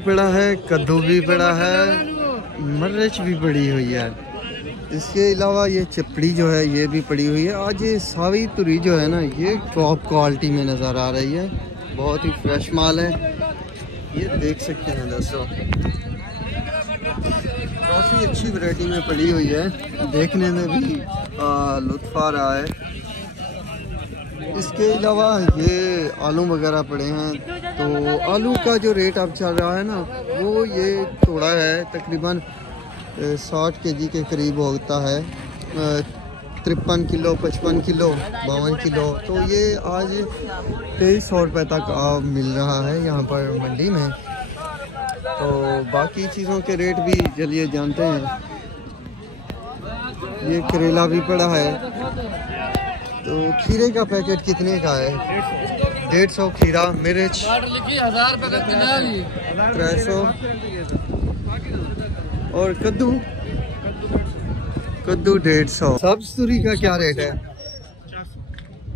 पड़ा है, कद्दू भी पड़ा है, मिर्च भी पड़ी हुई है। इसके अलावा ये चपड़ी जो है ये भी पड़ी हुई है। आज ये सावी तुरी जो है ना ये टॉप क्वालिटी में नज़र आ रही है, बहुत ही फ्रेश माल है। ये देख सकते हैं दोस्तों, काफ़ी अच्छी वैरायटी में पड़ी हुई है, देखने में भी लुत्फ आ रहा है। इसके अलावा ये आलू वगैरह पड़े हैं, तो आलू का जो रेट अब चल रहा है ना वो ये थोड़ा है, तकरीबन 60 केजी के करीब होता है। 53 किलो, 55 किलो, 52 किलो, तो ये आज 2300 रुपये तक मिल रहा है यहाँ पर मंडी में। तो बाकी चीज़ों के रेट भी चलिए जानते हैं। ये करेला भी पड़ा है। तो खीरे का पैकेट कितने का है? 150 खीरा। मिर्च 300 और कद्दू 150। सब्ज तुरी का क्या रेट है?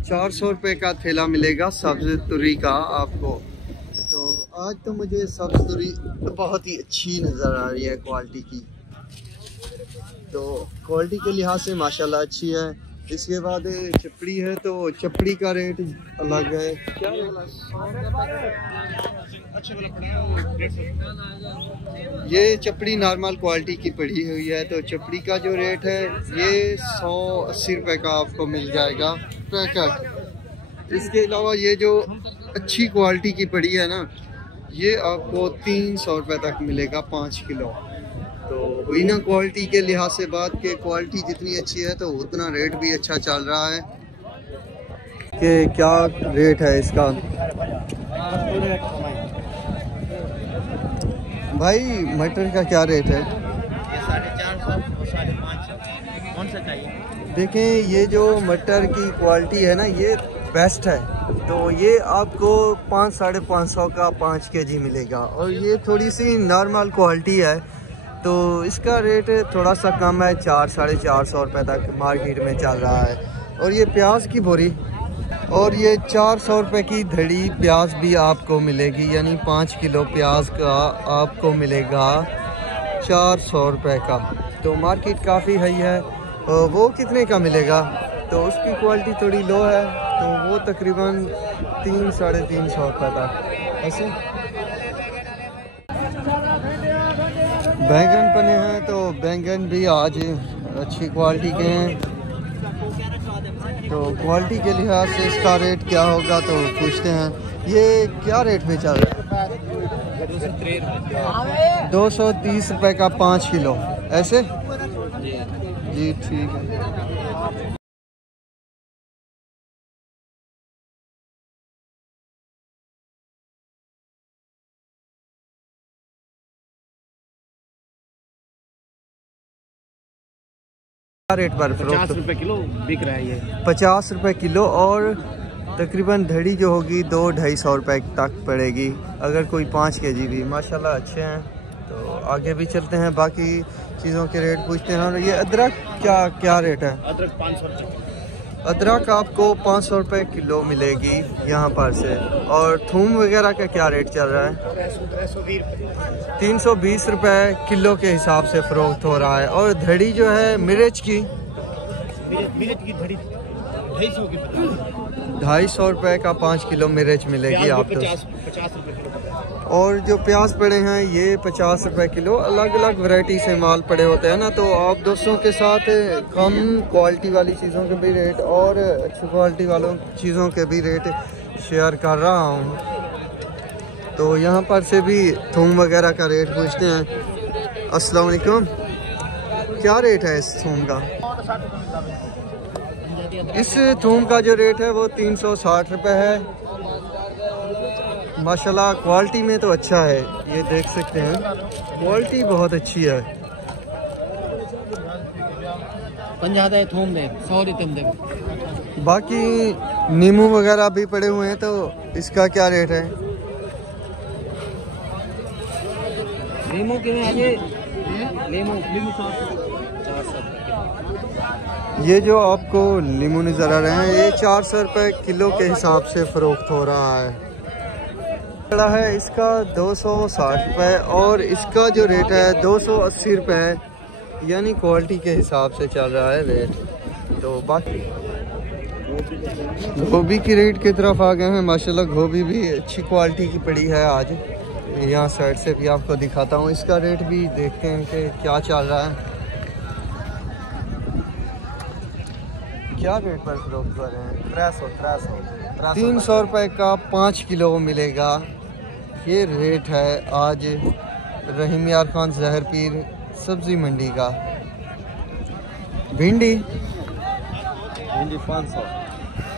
400 रुपये का थैला मिलेगा सब्ज तुरी का आपको। तो आज तो मुझे सब्ज तुरी बहुत ही अच्छी नज़र आ रही है क्वालिटी की, तो क्वालिटी के लिहाज से माशाल्लाह अच्छी है। इसके बाद चपड़ी है, तो चपड़ी का रेट अलग है। क्या ये चपड़ी नॉर्मल क्वालिटी की पड़ी हुई है, तो चपड़ी का जो रेट है ये 180 रुपये का आपको मिल जाएगा पैकेट। इसके अलावा ये जो अच्छी क्वालिटी की पड़ी है ना ये आपको 300 रुपये तक मिलेगा 5 किलो। तो वही ना, क्वालिटी के लिहाज से बात के क्वालिटी जितनी अच्छी है तो उतना रेट भी अच्छा चल रहा है। कि क्या रेट है इसका भाई? मटर का क्या रेट है? 450, 550। कौन सा चाहिए? देखें ये जो मटर की क्वालिटी है ना ये बेस्ट है, तो ये आपको 500-550 का 5 केजी मिलेगा। और ये थोड़ी सी नॉर्मल क्वालिटी है तो इसका रेट थोड़ा सा कम है, 400-450 रुपये तक मार्केट में चल रहा है। और ये प्याज की बोरी, और ये 400 रुपये की धड़ी प्याज भी आपको मिलेगी, यानी 5 किलो प्याज का आपको मिलेगा 400 रुपये का। तो मार्केट काफ़ी हाई है। वो कितने का मिलेगा? तो उसकी क्वालिटी थोड़ी लो है, तो वो तकरीबन 300-350 रुपये तक ऐसे। बैंगन पने हैं, तो बैंगन भी आज अच्छी क्वालिटी के हैं, तो क्वालिटी के लिहाज से इसका रेट क्या होगा तो पूछते हैं। ये क्या रेट में चल रहा है? 230 रुपये का 5 किलो ऐसे जी, ठीक है। रेट पर 50 रुपये किलो बिक रहा है ये, 50 रुपये किलो। और तकरीबन धड़ी जो होगी 200-250 रुपये तक पड़ेगी अगर कोई 5 केजी भी। माशाल्लाह अच्छे हैं। तो आगे भी चलते हैं, बाकी चीज़ों के रेट पूछते हैं। और ये अदरक क्या रेट है? अदरक 500 रुपये। अदरक आपको 500 रुपये किलो मिलेगी यहाँ पर से। और थूम वगैरह का क्या रेट चल रहा है? 320 रुपये किलो के हिसाब से फ़रोख्त हो रहा है। और धड़ी जो है मिर्च की धड़ी 250 रुपये का 5 किलो मिर्च मिलेगी आपको। 50 रुपये किलो। और जो प्याज पड़े हैं ये 50 रुपये किलो। अलग अलग वैरायटी से माल पड़े होते हैं ना, तो आप दोस्तों के साथ कम क्वालिटी वाली चीज़ों के भी रेट और अच्छी क्वालिटी वालों चीज़ों के भी रेट शेयर कर रहा हूँ। तो यहाँ पर से भी थूम वगैरह का रेट पूछते हैं। अस्सलाम वालेकुम, क्या रेट है इस थूम का? इस थूम का जो रेट है वो 360 रुपये है। माशाल्लाह क्वालिटी में तो अच्छा है, ये देख सकते हैं क्वालिटी बहुत अच्छी है। बाकी नींबू वगैरह भी पड़े हुए हैं, तो इसका क्या रेट है? नींबू ये जो आपको नींबू नज़र आ रहे हैं ये 400 रुपये किलो के हिसाब से फ़रोख्त हो रहा है। खड़ा है इसका 260 रुपये और इसका जो रेट है 280 रुपये है, यानी क्वालिटी के हिसाब से चल रहा है रेट। तो बाकी गोभी की रेट की तरफ आ गए हैं। माशाल्लाह गोभी भी अच्छी क्वालिटी की पड़ी है। आज यहाँ साइड से भी आपको दिखाता हूँ, इसका रेट भी देखते हैं कि क्या चल रहा है, क्या रेट पर फरोख्त कर रहे हैं। 300 रुपये का 5 किलो मिलेगा, ये रेट है आज रहीम यार खान जहर पीर सब्जी मंडी का। भिंडी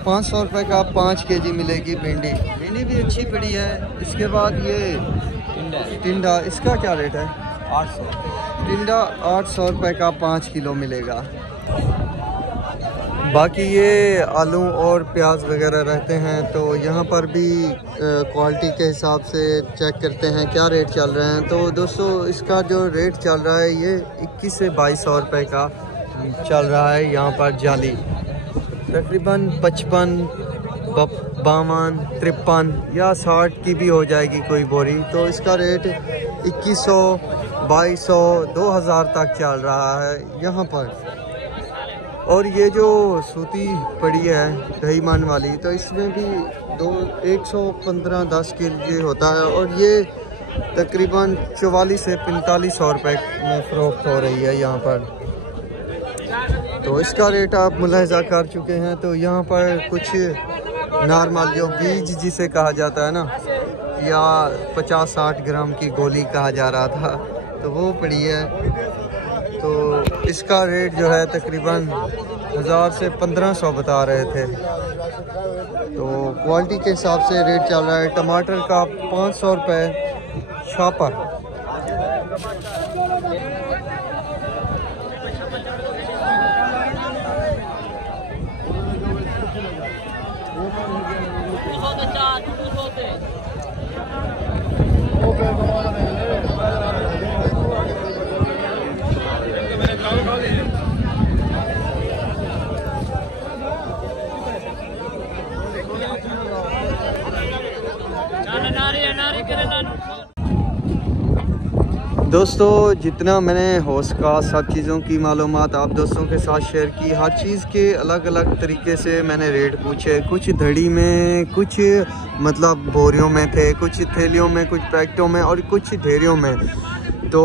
500 रुपये का 5 केजी मिलेगी भिंडी। भिंडी भी अच्छी पड़ी है। इसके बाद ये टिंडा, इसका क्या रेट है? 800। टिंडा 800 रुपये का 5 किलो मिलेगा। बाकी ये आलू और प्याज वगैरह रहते हैं, तो यहाँ पर भी क्वालिटी के हिसाब से चेक करते हैं क्या रेट चल रहे हैं। तो दोस्तों इसका जो रेट चल रहा है ये 21 से 2200 रुपये का चल रहा है। यहाँ पर जाली तकरीबन 55, 52, 53 या 60 की भी हो जाएगी कोई बोरी। तो इसका रेट 2100, 2200, 2000 तक चल रहा है यहाँ पर। और ये जो सूती पड़ी है दहीमान वाली, तो इसमें भी 115-10 के होता है और ये तकरीबन 44 से 4500 रुपये में फ़रोख्त हो रही है यहाँ पर। तो इसका रेट आप मुलाहिजा कर चुके हैं। तो यहाँ पर कुछ नॉर्मल जो बीज जिसे कहा जाता है ना, या 50-60 ग्राम की गोली कहा जा रहा था, तो वो पड़ी है। तो इसका रेट जो है तकरीबन 1000 से 1500 बता रहे थे। तो क्वालिटी के हिसाब से रेट चल रहा है। टमाटर का 500 रुपये छापर। दोस्तों जितना मैंने हो सका सब चीज़ों की मालूमात आप दोस्तों के साथ शेयर की। हर चीज़ के अलग अलग तरीके से मैंने रेट पूछे, कुछ धड़ी में, कुछ मतलब बोरियों में थे, कुछ थैलियों में, कुछ पैकेटों में और कुछ ढेरियों में। तो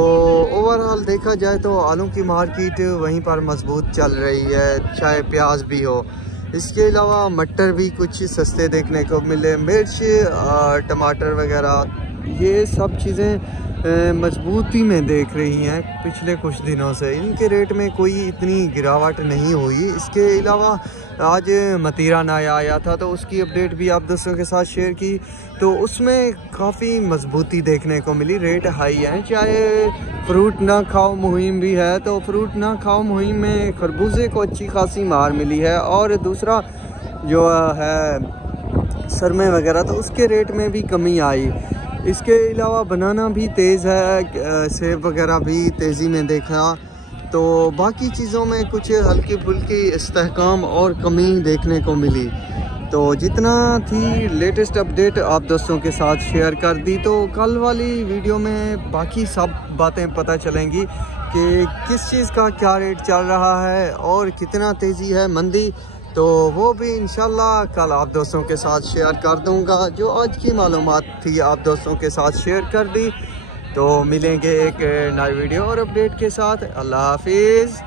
ओवरऑल देखा जाए तो आलू की मार्केट वहीं पर मजबूत चल रही है, चाहे प्याज भी हो। इसके अलावा मटर भी कुछ सस्ते देखने को मिले, मिर्च, टमाटर वगैरह, ये सब चीज़ें मजबूती में देख रही हैं पिछले कुछ दिनों से। इनके रेट में कोई इतनी गिरावट नहीं हुई। इसके अलावा आज मतीरा नया आया था, तो उसकी अपडेट भी आप दोस्तों के साथ शेयर की। तो उसमें काफ़ी मजबूती देखने को मिली, रेट हाई है। चाहे फ्रूट ना खाओ मुहिम भी है, तो फ्रूट ना खाओ मुहिम में खरबूजे को अच्छी खासी मार मिली है। और दूसरा जो है सरमे वगैरह, तो उसके रेट में भी कमी आई। इसके अलावा बनाना भी तेज़ है, सेब वगैरह भी तेज़ी में देखा। तो बाकी चीज़ों में कुछ हल्की फुल्की इस्तेहकाम और कमी देखने को मिली। तो जितना थी लेटेस्ट अपडेट आप दोस्तों के साथ शेयर कर दी। तो कल वाली वीडियो में बाकी सब बातें पता चलेंगी कि किस चीज़ का क्या रेट चल रहा है और कितना तेज़ी है मंदी। तो वो भी इंशाल्लाह कल आप दोस्तों के साथ शेयर कर दूंगा। जो आज की मालूमात थी आप दोस्तों के साथ शेयर कर दी। तो मिलेंगे एक नई वीडियो और अपडेट के साथ। अल्लाह हाफिज़।